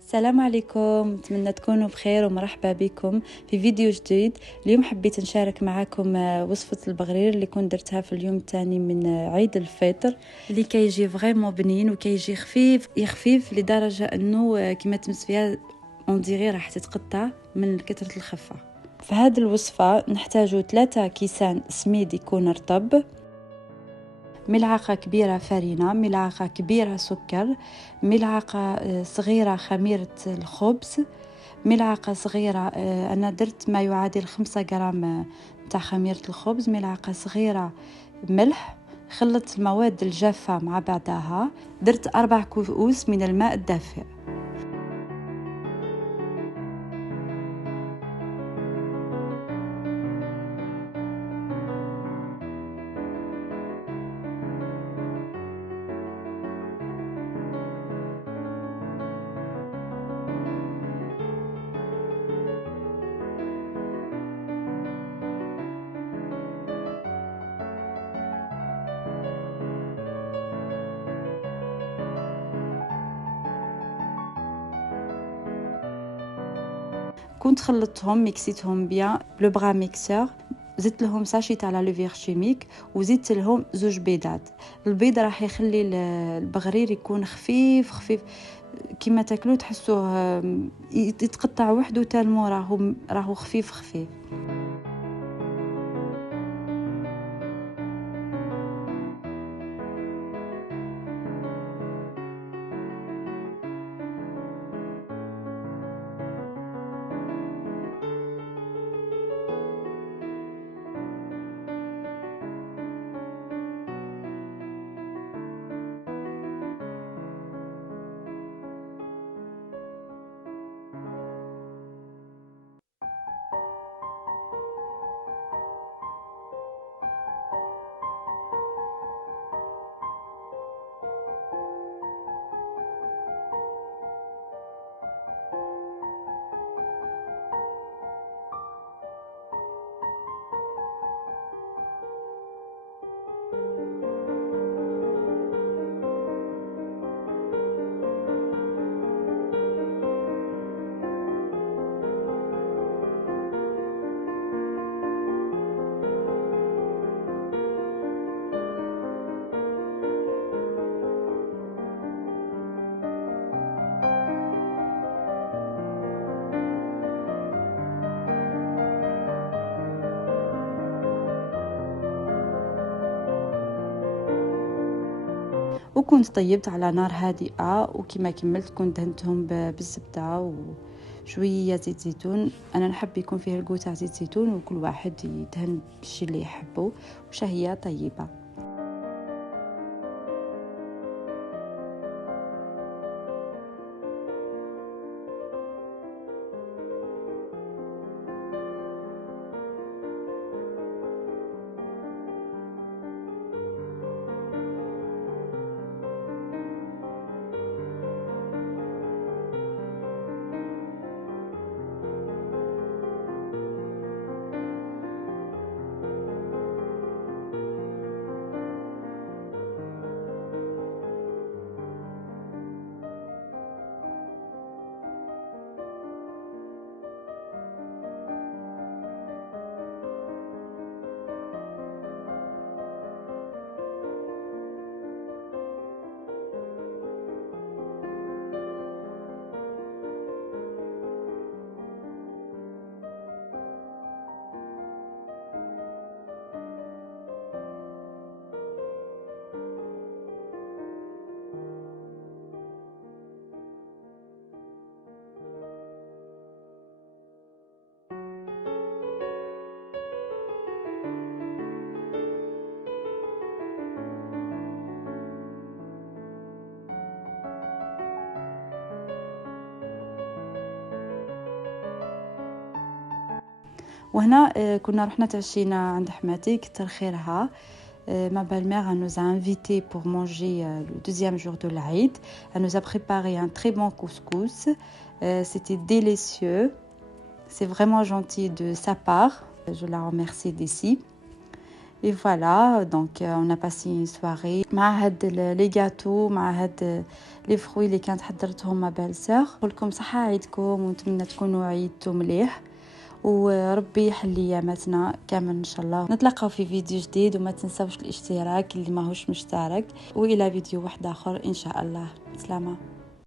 السلام عليكم، نتمنى تكونوا بخير ومرحبا بكم في فيديو جديد. اليوم حبيت نشارك معكم وصفة البغرير اللي كنت درتها في اليوم الثاني من عيد الفطر، اللي كيجي فريمون بنين وكيجي خفيف لدرجة انه كما تمس فيها انديغي راح تتقطع من كثرة الخفة. في هذه الوصفة نحتاج 3 كيسان سميد يكون رطب، ملعقة كبيرة فرينة، ملعقة كبيرة سكر، ملعقة صغيرة خميرة الخبز، ملعقة صغيرة أنا درت ما يعادل 5 غرام تاع خميرة الخبز، ملعقة صغيرة ملح. خلطت المواد الجافة مع بعضها، درت 4 كؤوس من الماء الدافئ. كنت خلطتهم ميكسيتهم بيان بلو بغا ميكسور، زدت لهم ساشي تاع لا لوفير شيميك وزدت لهم 2 بيضات. البيض راح يخلي البغرير يكون خفيف كيما تاكلو تحسوه يتقطع وحده تالمو راهو خفيف. وكنت طيبت على نار هادئة، وكما كملت كنت دهنتهم بالزبدة وشوية زيت زيتون. انا نحب يكون فيه القو تاع زيت زيتون، وكل واحد يدهن بالشي اللي يحبه، وشهية طيبة. وهنا كنا رحنا تعشينا عند حماتي كتر خيرها. Ma belle-mère nous a invités pour manger le deuxième jour de l'Aïd. Elle nous a préparé un très bon couscous. C'était délicieux. C'est vraiment gentil de sa part. Je la remercie d'ici. اي فوالا دونك اون باسي سواري مع هاد لي غاتو، مع هاد لي فروي اللي كانت حضرتهم ما بالسيغ. نقول لكم صحه عيدكم ونتمنى تكونوا عيدتوا مليح، وربي يحل اياماتنا كامل ان شاء الله. نتلاقاو في فيديو جديد، وما تنساوش الاشتراك اللي ماهوش مشترك، والى فيديو واحد اخر ان شاء الله. سلامه.